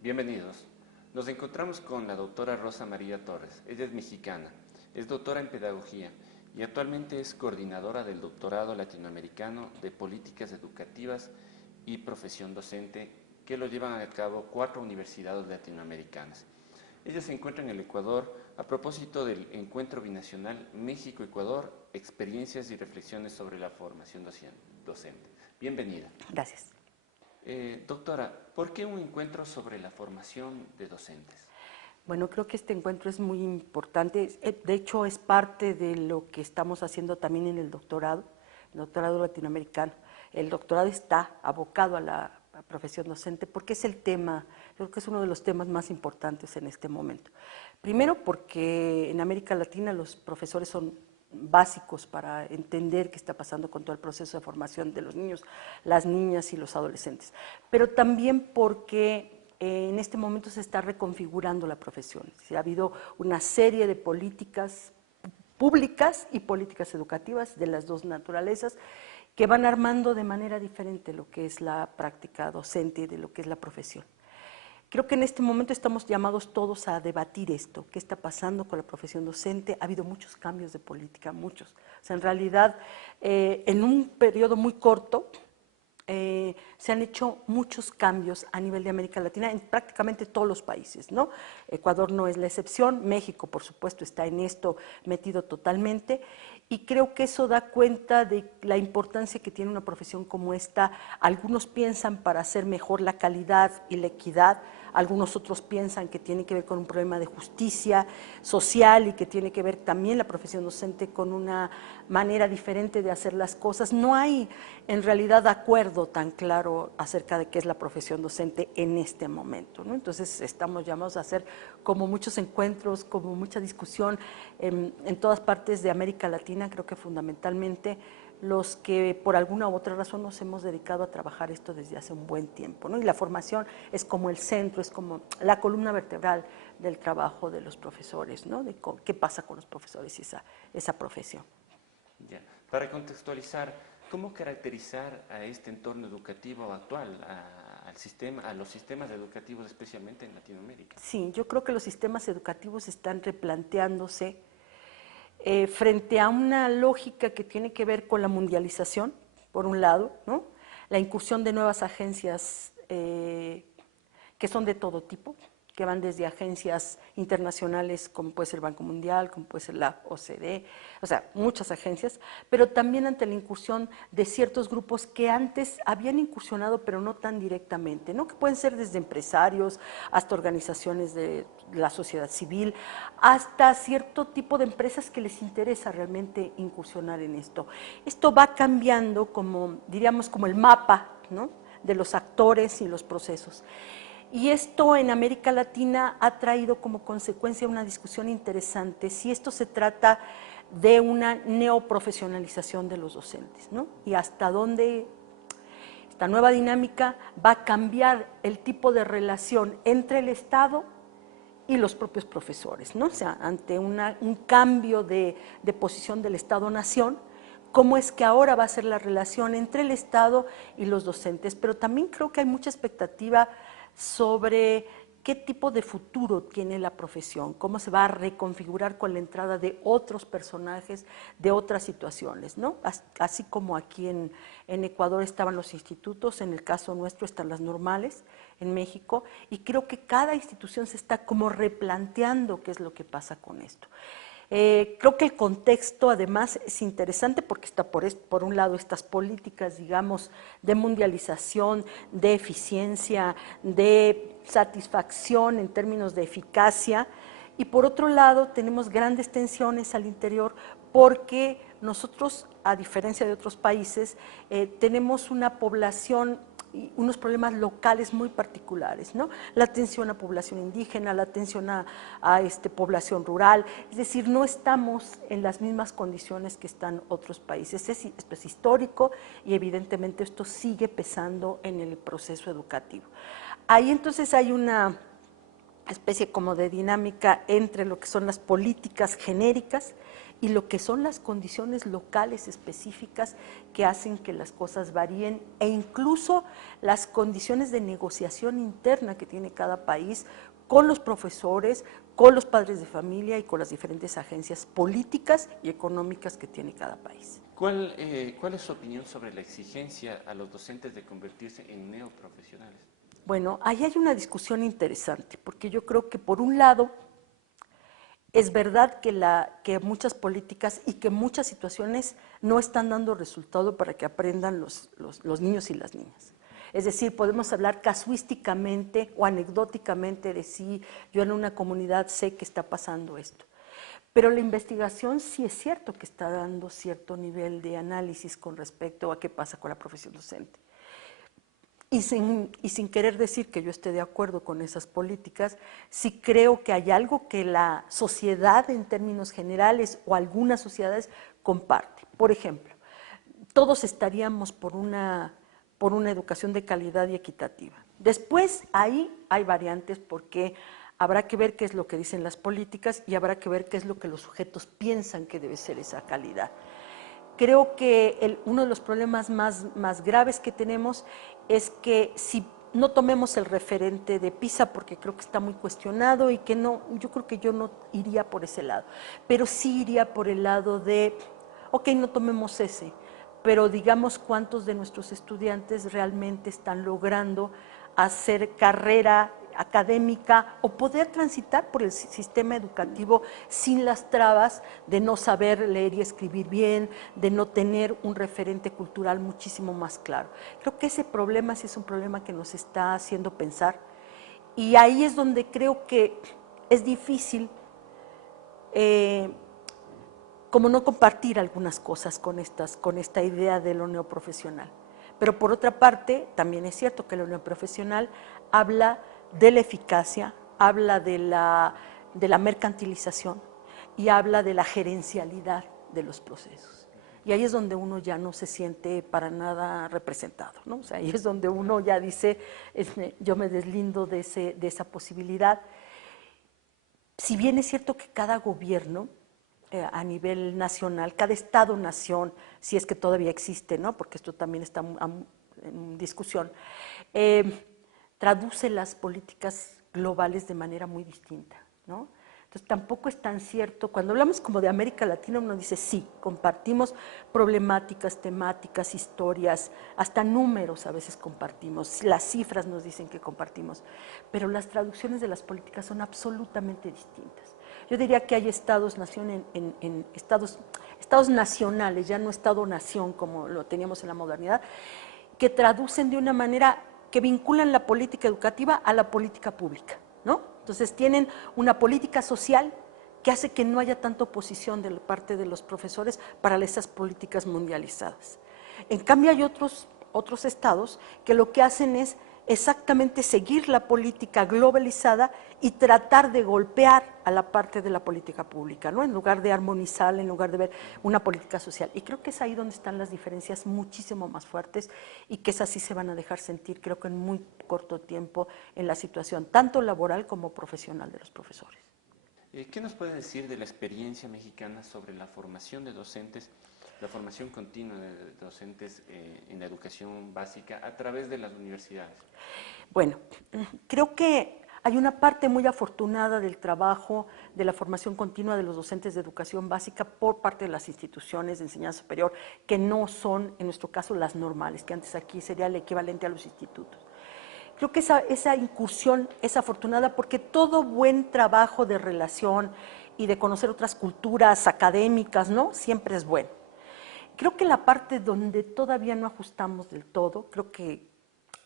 Bienvenidos. Nos encontramos con la doctora Rosa María Torres. Ella es mexicana, es doctora en pedagogía y actualmente es coordinadora del doctorado latinoamericano de políticas educativas y profesión docente que lo llevan a cabo 4 universidades latinoamericanas. Ella se encuentra en el Ecuador a propósito del encuentro binacional México-Ecuador, experiencias y reflexiones sobre la formación docente. Bienvenida. Gracias. Doctora, ¿por qué un encuentro sobre la formación de docentes? Bueno, creo que este encuentro es muy importante. De hecho, es parte de lo que estamos haciendo también en el doctorado latinoamericano. El doctorado está abocado a la profesión docente porque es el tema, creo que es uno de los temas más importantes en este momento. Primero porque en América Latina los profesores son básicos para entender qué está pasando con todo el proceso de formación de los niños, las niñas y los adolescentes, pero también porque en este momento se está reconfigurando la profesión. Ha habido una serie de políticas públicas y políticas educativas de las dos naturalezas que van armando de manera diferente lo que es la práctica docente y de lo que es la profesión. Creo que en este momento estamos llamados todos a debatir esto, qué está pasando con la profesión docente. Ha habido muchos cambios de política, muchos. O sea, en realidad, en un periodo muy corto, se han hecho muchos cambios a nivel de América Latina en prácticamente todos los países, ¿no? Ecuador no es la excepción, México, por supuesto, está en esto metido totalmente, y creo que eso da cuenta de la importancia que tiene una profesión como esta. Algunos piensan para hacer mejor la calidad y la equidad, algunos otros piensan que tiene que ver con un problema de justicia social y que tiene que ver también la profesión docente con una manera diferente de hacer las cosas. No hay en realidad acuerdo tan claro acerca de qué es la profesión docente en este momento, ¿no? Entonces estamos llamados a hacer como muchos encuentros, como mucha discusión en todas partes de América Latina. Creo que fundamentalmente los que por alguna u otra razón nos hemos dedicado a trabajar esto desde hace un buen tiempo, ¿no? Y la formación es como el centro, es como la columna vertebral del trabajo de los profesores, ¿no? De qué pasa con los profesores y esa profesión. Ya. Para contextualizar, ¿cómo caracterizar a este entorno educativo actual, a los sistemas educativos especialmente en Latinoamérica? Sí, yo creo que los sistemas educativos están replanteándose frente a una lógica que tiene que ver con la mundialización, por un lado, ¿no? La incursión de nuevas agencias que son de todo tipo, que van desde agencias internacionales como puede ser el Banco Mundial, como puede ser la OCDE, o sea, muchas agencias, pero también ante la incursión de ciertos grupos que antes habían incursionado pero no tan directamente, ¿no? Que pueden ser desde empresarios hasta organizaciones de la sociedad civil, hasta cierto tipo de empresas que les interesa realmente incursionar en esto. Esto va cambiando como, diríamos, como el mapa, ¿no?, de los actores y los procesos. Y esto en América Latina ha traído como consecuencia una discusión interesante, si esto se trata de una neoprofesionalización de los docentes, ¿no? Y hasta dónde esta nueva dinámica va a cambiar el tipo de relación entre el Estado y los propios profesores, ¿no? O sea, ante un cambio de posición del Estado-Nación, cómo es que ahora va a ser la relación entre el Estado y los docentes. Pero también creo que hay mucha expectativa sobre qué tipo de futuro tiene la profesión, cómo se va a reconfigurar con la entrada de otros personajes, de otras situaciones, ¿no? Así como aquí en Ecuador estaban los institutos, en el caso nuestro están las normales, en México, y creo que cada institución se está como replanteando qué es lo que pasa con esto. Creo que el contexto además es interesante porque está por un lado estas políticas, digamos, de mundialización, de eficiencia, de satisfacción en términos de eficacia, y por otro lado tenemos grandes tensiones al interior porque nosotros, a diferencia de otros países, tenemos una población y unos problemas locales muy particulares, ¿no? La atención a población indígena, la atención a población rural, es decir, no estamos en las mismas condiciones que están otros países. Esto es histórico y evidentemente esto sigue pesando en el proceso educativo. Ahí entonces hay una especie como de dinámica entre lo que son las políticas genéricas y lo que son las condiciones locales específicas que hacen que las cosas varíen, e incluso las condiciones de negociación interna que tiene cada país con los profesores, con los padres de familia y con las diferentes agencias políticas y económicas que tiene cada país. ¿Cuál es su opinión sobre la exigencia a los docentes de convertirse en neoprofesionales? Bueno, ahí hay una discusión interesante, porque yo creo que por un lado es verdad que muchas políticas y que muchas situaciones no están dando resultado para que aprendan los niños y las niñas. Es decir, podemos hablar casuísticamente o anecdóticamente de si yo en una comunidad sé que está pasando esto. Pero la investigación sí es cierto que está dando cierto nivel de análisis con respecto a qué pasa con la profesión docente. Y sin querer decir que yo esté de acuerdo con esas políticas, sí creo que hay algo que la sociedad en términos generales o algunas sociedades comparte. Por ejemplo, todos estaríamos por una educación de calidad y equitativa. Después ahí hay variantes porque habrá que ver qué es lo que dicen las políticas y habrá que ver qué es lo que los sujetos piensan que debe ser esa calidad. Creo que uno de los problemas más graves que tenemos es que si no tomemos el referente de PISA, porque creo que está muy cuestionado y que no, yo creo que yo no iría por ese lado, pero sí iría por el lado de, ok, no tomemos ese, pero digamos cuántos de nuestros estudiantes realmente están logrando hacer carrera académica o poder transitar por el sistema educativo sin las trabas de no saber leer y escribir bien, de no tener un referente cultural muchísimo más claro. Creo que ese problema sí es un problema que nos está haciendo pensar, y ahí es donde creo que es difícil como no compartir algunas cosas con esta idea de lo neoprofesional. Pero por otra parte, también es cierto que lo neoprofesional habla de la eficacia, habla de la mercantilización y habla de la gerencialidad de los procesos. Y ahí es donde uno ya no se siente para nada representado, ¿no? O sea, ahí es donde uno ya dice, yo me deslindo de esa posibilidad. Si bien es cierto que cada gobierno a nivel nacional, cada estado-nación, si es que todavía existe, ¿no? Porque esto también está en discusión, traduce las políticas globales de manera muy distinta, ¿no? Entonces tampoco es tan cierto, cuando hablamos como de América Latina uno dice sí, compartimos problemáticas, temáticas, historias, hasta números a veces compartimos, las cifras nos dicen que compartimos, pero las traducciones de las políticas son absolutamente distintas. Yo diría que hay estados-nación estados nacionales, ya no estado-nación como lo teníamos en la modernidad, que traducen de una manera que vinculan la política educativa a la política pública, ¿no? Entonces tienen una política social que hace que no haya tanta oposición de parte de los profesores para esas políticas mundializadas. En cambio hay otros estados que lo que hacen es exactamente seguir la política globalizada y tratar de golpear a la parte de la política pública, ¿no? En lugar de armonizar, en lugar de ver una política social. Y creo que es ahí donde están las diferencias muchísimo más fuertes y que esas sí se van a dejar sentir, creo que en muy corto tiempo, en la situación tanto laboral como profesional de los profesores. ¿Qué nos puede decir de la experiencia mexicana sobre la formación de docentes, la formación continua de docentes en la educación básica a través de las universidades? Bueno, creo que hay una parte muy afortunada del trabajo de la formación continua de los docentes de educación básica por parte de las instituciones de enseñanza superior, que no son, en nuestro caso, las normales, que antes aquí sería el equivalente a los institutos. Creo que esa incursión es afortunada porque todo buen trabajo de relación y de conocer otras culturas académicas, ¿no? Siempre es bueno. Creo que la parte donde todavía no ajustamos del todo, creo que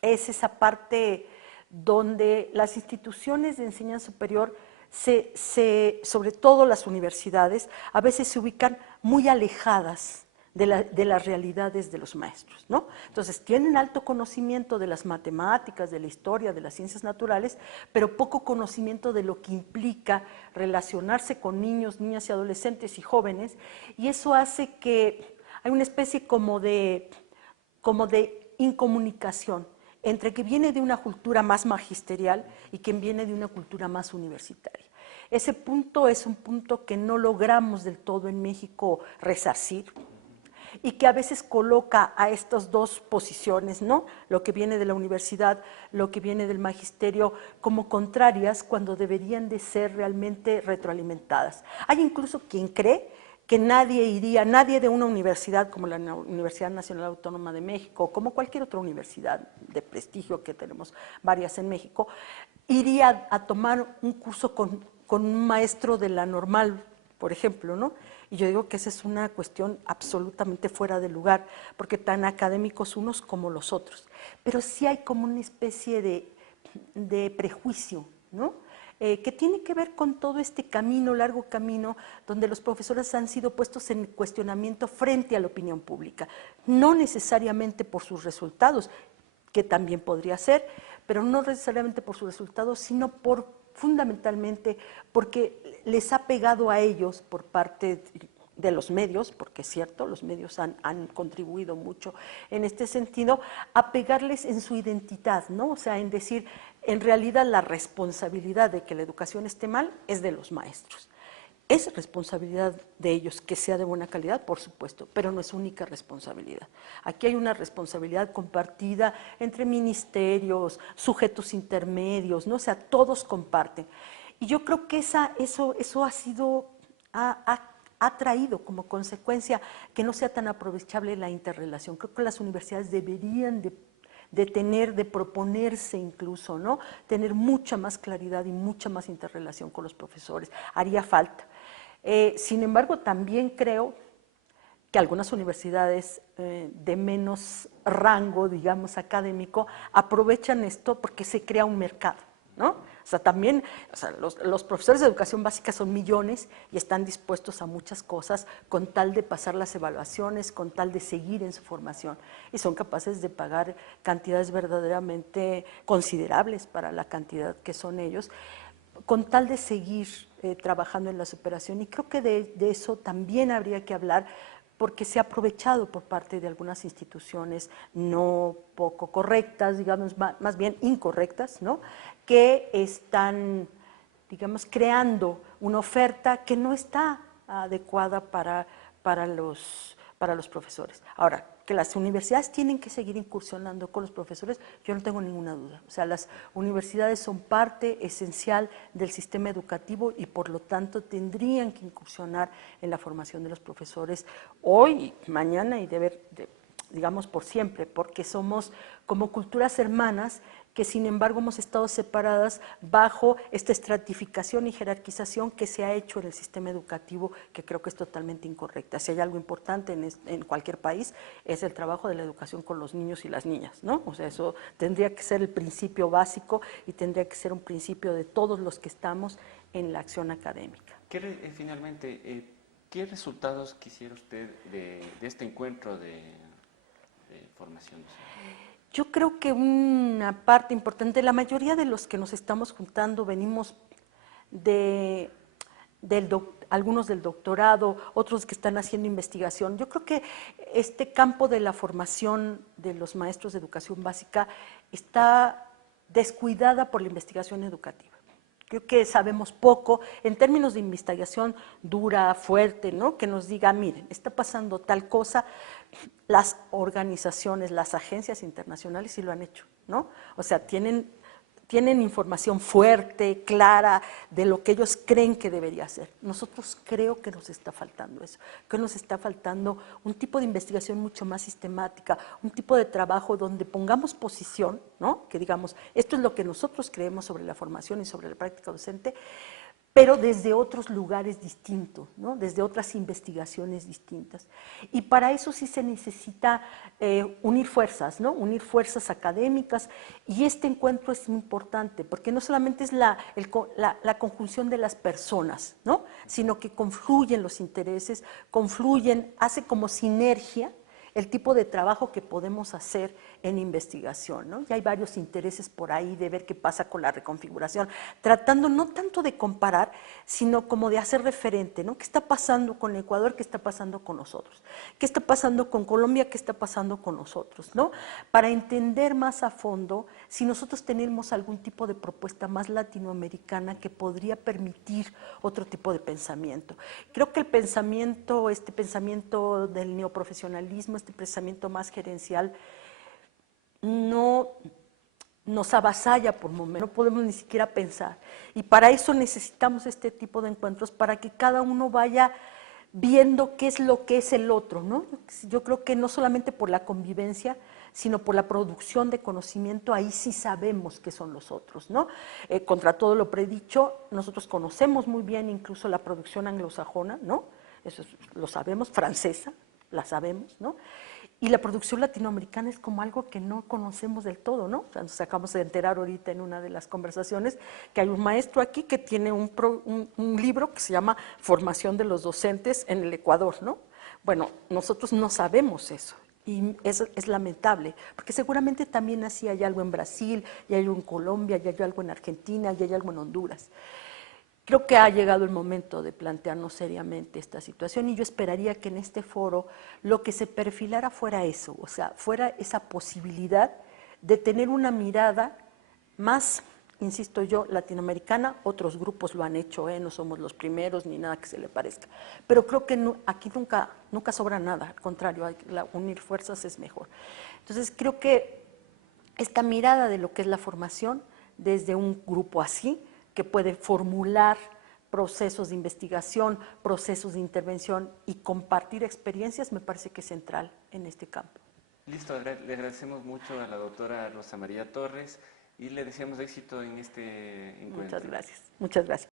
es esa parte donde las instituciones de enseñanza superior, sobre todo las universidades, a veces se ubican muy alejadas de las realidades de los maestros, ¿no? Entonces tienen alto conocimiento de las matemáticas, de la historia, de las ciencias naturales, pero poco conocimiento de lo que implica relacionarse con niños, niñas y adolescentes y jóvenes, y eso hace que hay una especie como de incomunicación entre que viene de una cultura más magisterial y quien viene de una cultura más universitaria. Ese punto es un punto que no logramos del todo en México resarcir y que a veces coloca a estas dos posiciones, ¿no? Lo que viene de la universidad, lo que viene del magisterio, como contrarias cuando deberían de ser realmente retroalimentadas. Hay incluso quien cree que nadie de una universidad como la Universidad Nacional Autónoma de México, como cualquier otra universidad de prestigio que tenemos varias en México, iría a tomar un curso con un maestro de la normal, por ejemplo, ¿no? Y yo digo que esa es una cuestión absolutamente fuera de lugar, porque tan académicos unos como los otros. Pero sí hay como una especie de prejuicio, ¿no? Que tiene que ver con todo este camino, largo camino, donde los profesores han sido puestos en cuestionamiento frente a la opinión pública, no necesariamente por sus resultados, que también podría ser, pero no necesariamente por sus resultados, sino fundamentalmente porque les ha pegado a ellos por parte de los medios, porque es cierto, los medios han contribuido mucho en este sentido, a pegarles en su identidad, ¿no? O sea, en decir, en realidad la responsabilidad de que la educación esté mal es de los maestros. Es responsabilidad de ellos que sea de buena calidad, por supuesto, pero no es única responsabilidad. Aquí hay una responsabilidad compartida entre ministerios, sujetos intermedios, ¿no? O sea, todos comparten. Y yo creo que eso ha sido, ha traído como consecuencia que no sea tan aprovechable la interrelación. Creo que las universidades deberían de proponerse incluso, ¿no? Tener mucha más claridad y mucha más interrelación con los profesores. Haría falta. Sin embargo, también creo que algunas universidades de menos rango, digamos, académico, aprovechan esto porque se crea un mercado, ¿no? O sea, también, o sea, los profesores de educación básica son millones y están dispuestos a muchas cosas con tal de pasar las evaluaciones, con tal de seguir en su formación, y son capaces de pagar cantidades verdaderamente considerables para la cantidad que son ellos, con tal de seguir trabajando en la superación. Y creo que de eso también habría que hablar, porque se ha aprovechado por parte de algunas instituciones no poco correctas, digamos, más bien incorrectas, ¿no? Que están, digamos, creando una oferta que no está adecuada para los profesores. Ahora, que las universidades tienen que seguir incursionando con los profesores, yo no tengo ninguna duda. O sea, las universidades son parte esencial del sistema educativo y por lo tanto tendrían que incursionar en la formación de los profesores hoy, mañana y digamos por siempre, porque somos como culturas hermanas que sin embargo hemos estado separadas bajo esta estratificación y jerarquización que se ha hecho en el sistema educativo, que creo que es totalmente incorrecta. Si hay algo importante en cualquier país, es el trabajo de la educación con los niños y las niñas, ¿no? O sea, eso tendría que ser el principio básico y tendría que ser un principio de todos los que estamos en la acción académica. Finalmente, ¿qué resultados quisiera usted de este encuentro de formación? Yo creo que una parte importante, la mayoría de los que nos estamos juntando venimos algunos del doctorado, otros que están haciendo investigación. Yo creo que este campo de la formación de los maestros de educación básica está descuidada por la investigación educativa. Creo que sabemos poco en términos de investigación dura, fuerte, ¿no? Que nos diga, miren, está pasando tal cosa. Las organizaciones, las agencias internacionales sí lo han hecho, ¿no? O sea, tienen información fuerte, clara, de lo que ellos creen que debería ser. Nosotros creo que nos está faltando eso, que nos está faltando un tipo de investigación mucho más sistemática, un tipo de trabajo donde pongamos posición, ¿no? Que digamos, esto es lo que nosotros creemos sobre la formación y sobre la práctica docente, pero desde otros lugares distintos, ¿no? Desde otras investigaciones distintas. Y para eso sí se necesita unir fuerzas, ¿no? Unir fuerzas académicas, y este encuentro es importante, porque no solamente es la conjunción de las personas, ¿no? Sino que confluyen los intereses, confluyen, hace como sinergia el tipo de trabajo que podemos hacer en investigación, ¿no? Y hay varios intereses por ahí de ver qué pasa con la reconfiguración, tratando no tanto de comparar, sino como de hacer referente, ¿no? ¿Qué está pasando con Ecuador? ¿Qué está pasando con nosotros? ¿Qué está pasando con Colombia? ¿Qué está pasando con nosotros? ¿No? Para entender más a fondo si nosotros tenemos algún tipo de propuesta más latinoamericana que podría permitir otro tipo de pensamiento. Creo que el pensamiento, este pensamiento del neoprofesionalismo, este pensamiento más gerencial, no nos avasalla por momentos, no podemos ni siquiera pensar. Y para eso necesitamos este tipo de encuentros, para que cada uno vaya viendo qué es lo que es el otro, ¿no? Yo creo que no solamente por la convivencia, sino por la producción de conocimiento, ahí sí sabemos qué son los otros, ¿no? Contra todo lo predicho, nosotros conocemos muy bien incluso la producción anglosajona, ¿no? Eso lo sabemos, francesa, la sabemos, ¿no? Y la producción latinoamericana es como algo que no conocemos del todo, ¿no? O sea, nos acabamos de enterar ahorita en una de las conversaciones que hay un maestro aquí que tiene un libro que se llama Formación de los docentes en el Ecuador, ¿no? Bueno, nosotros no sabemos eso. Y eso es lamentable, porque seguramente también así hay algo en Brasil, y hay algo en Colombia, y hay algo en Argentina, y hay algo en Honduras. Creo que ha llegado el momento de plantearnos seriamente esta situación y yo esperaría que en este foro lo que se perfilara fuera eso, o sea, fuera esa posibilidad de tener una mirada más, insisto yo, latinoamericana. Otros grupos lo han hecho, no somos los primeros ni nada que se le parezca, pero creo que no, aquí nunca sobra nada, al contrario, unir fuerzas es mejor. Entonces creo que esta mirada de lo que es la formación desde un grupo así, que puede formular procesos de investigación, procesos de intervención y compartir experiencias, me parece que es central en este campo. Listo, le agradecemos mucho a la doctora Rosa María Torres y le deseamos éxito en este encuentro. Muchas gracias. Muchas gracias.